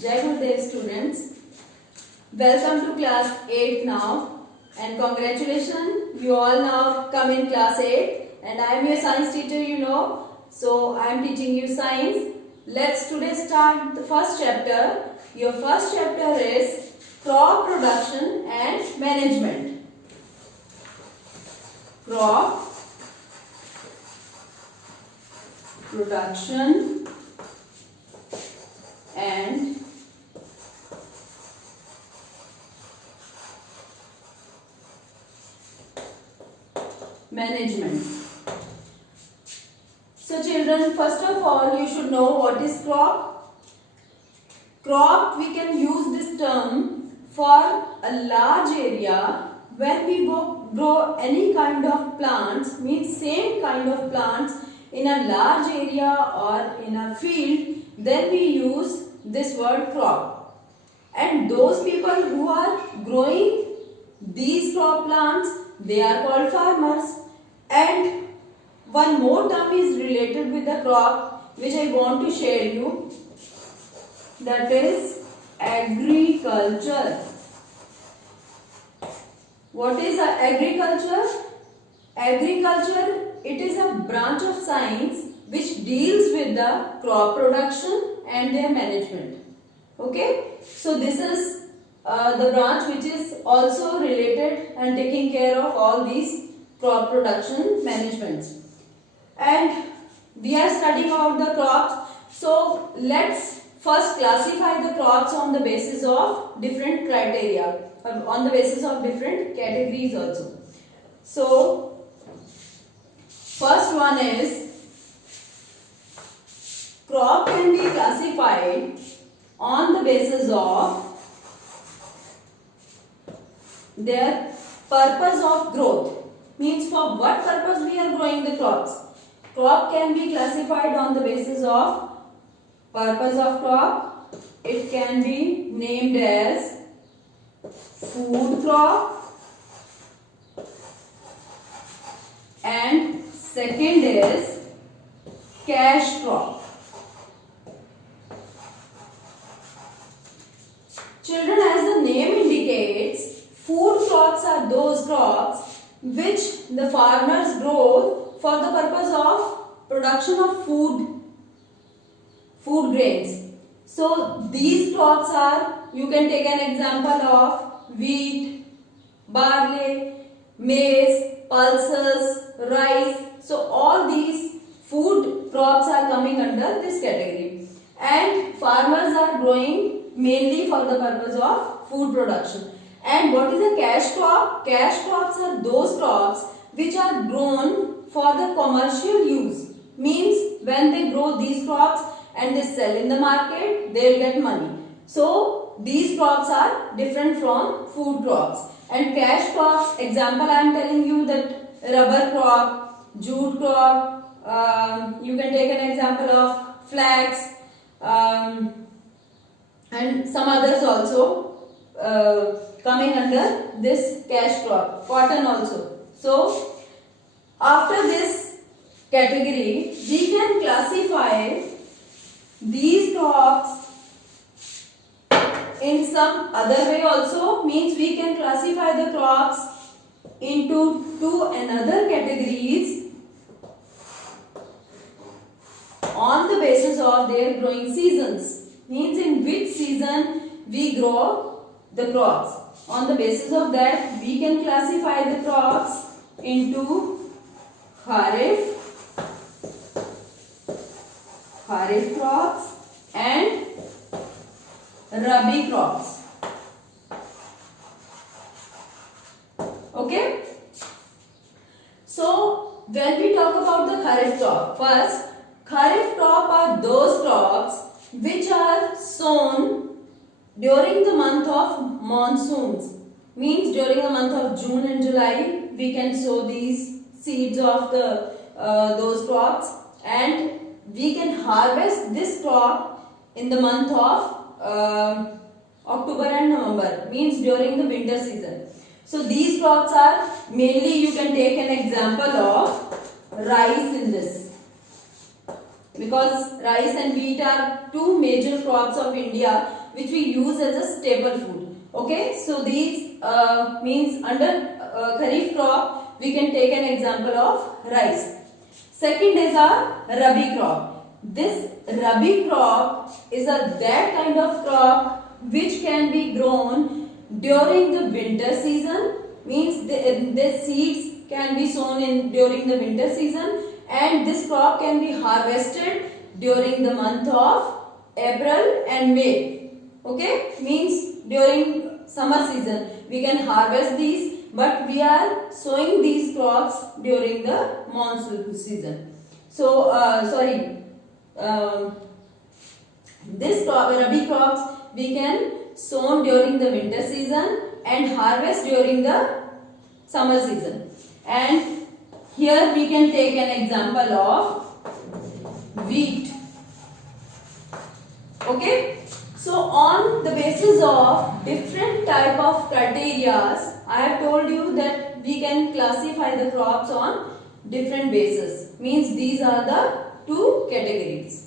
Jai Gurudev students. Welcome to class 8 now and congratulations, you all now come in class 8 and I am your science teacher, you know. So I am teaching you science. Let's today start the first chapter. Your first chapter is crop production and management. Crop production and management. So children, first of all you should know what is crop. Crop, we can use this term for a large area when we grow any kind of plants, means same kind of plants in a large area or in a field, then we use this word crop. And those people who are growing these crop plants, they are called farmers. And one more term is related with the crop which I want to share you, that is agriculture. What is agriculture? Agriculture, it is a branch of science which deals with the crop production and their management. Okay, so this is the branch which is also related and taking care of all these crop production managements. And we are studying about the crops. So let's first classify the crops on the basis of different criteria, or on the basis of different categories also. So first one is, crop can be classified on the basis of their purpose of growth. Means for what purpose we are growing the crops. Crop can be classified on the basis of purpose of crop. It can be named as food crop, and second is cash crop. Children, as the name indicates, food crops are those crops which the farmers grow for the purpose of production of food grains. So these crops are, you can take an example of wheat, barley, maize, pulses, rice. So all these food crops are coming under this category. And farmers are growing mainly for the purpose of food production. And what is a cash crop? Cash crops are those crops which are grown for the commercial use. Means when they grow these crops and they sell in the market, they will get money. So these crops are different from food crops. And cash crops, example I am telling you that rubber crop, jute crop, you can take an example of flax, and some others also coming under this cash crop, cotton also. So after this category, we can classify these crops in some other way also. Means we can classify the crops into two another categories on the basis of their growing seasons. Means in which season we grow the crops. On the basis of that, we can classify the crops into kharif crops and rabi crops. Okay. So when we talk about the kharif crop, first, kharif crop are those crops which are sown during the month of monsoons. Means during the month of June and July, we can sow these seeds of those crops, and we can harvest this crop in the month of October and November. Means during the winter season. So these crops are mainly, you can take an example of rice in this. because rice and wheat are two major crops of India which we use as a staple food. Okay, so these means under Kharif crop we can take an example of rice. Second is a Rabi crop. This Rabi crop is that kind of crop which can be grown during the winter season, means the seeds can be sown during the winter season, and this crop can be harvested during the month of April and May. Okay, means during summer season we can harvest these, but we are sowing these crops during the monsoon season. So this Rabi crops we can sown during the winter season and harvest during the summer season. And here we can take an example of wheat. Okay, so on the basis of different type of criteria, I have told you that we can classify the crops on different bases, means these are the two categories.